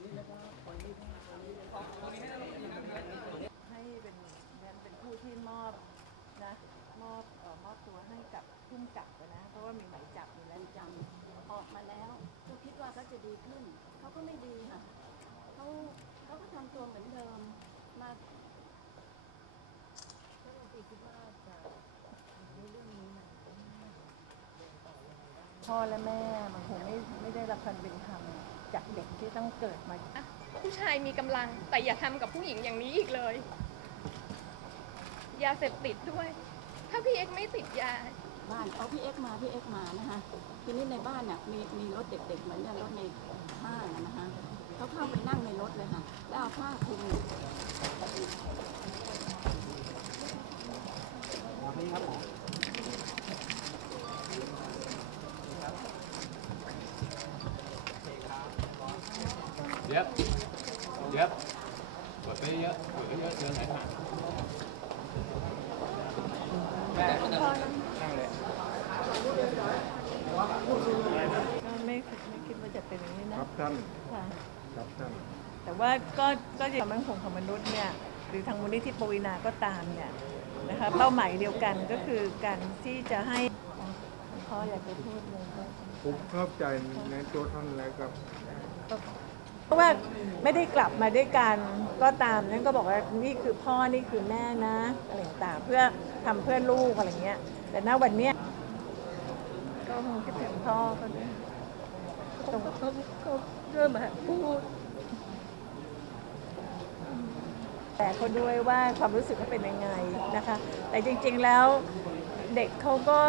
ให้เป็นนั้นเป็นผู้ที่มอบนะมอบมอบตัวให้กับพุ่มกับนะ เพราะว่ามีหมายจับอยู่แล้วจำออกมาแล้วก็คิดว่าเขาจะดีขึ้น เขาก็ไม่ดีค่ะเขาเขาก็ทำตัวเหมือนเดิมมาเขาตีขึ้นมาแต่เรื่องนี้นะพ่อและแม่มันคงไม่ไม่ได้รับความเป็นธรรมจากเด็ก ที่ต้องเกิดมาอะผู้ชายมีกำลังแต่อย่าทำกับผู้หญิงอย่างนี้อีกเลย ยาเสพติดด้วย ถ้าพี่เอ็กซ์ไม่ติดยา บ้านเอาพี่เอ็กซ์มาพี่เอ็กซ์มานะคะทีนี้ในบ้านเนี่ยมีมีรถเด็กๆเหมือนกันรถในห้างอะนะคะเขาเข้าไปนั่งในรถเลยค่ะ แล้วเอาผ้า เย็บเย็บกดไปเยอะกดไปเยอะเดินไหนผ่านแม่นั่งเลยก็ไม่ไม่คิดว่าจะเป็นอย่างนี้คนะรับท่านค่ะครับท่านแต่ว่าก็ก็อย่างมั่นคงของมนุษย์เนี่ยหรือทางมูลนิธิปวีนาก็ตามเนี่ยนะคะเป้าหมายเดียวกันก็คือการที่จะให้พ่ออยากจะพูดเลยก็ผมเข้าใจในตัวท่านแล้วครับเพ ราะว่าไม่ได้กลับมาด้วยกันก็ตามนั่นก็บอกว่านี่คือพ่อนี่คือแม่นะอะไรต่างเพื่อทำเพื่อลูกอะไรเงี้ย แต่ณวันเนี้ยก็คงคิดถึงพ่อเขาด้วยตรงเขาเขาเริ่มมาพูดแต่เขาด้วยว่าความรู้สึกเขาเป็นยังไงนะคะ แต่จริงๆแล้วเด็กเขาก็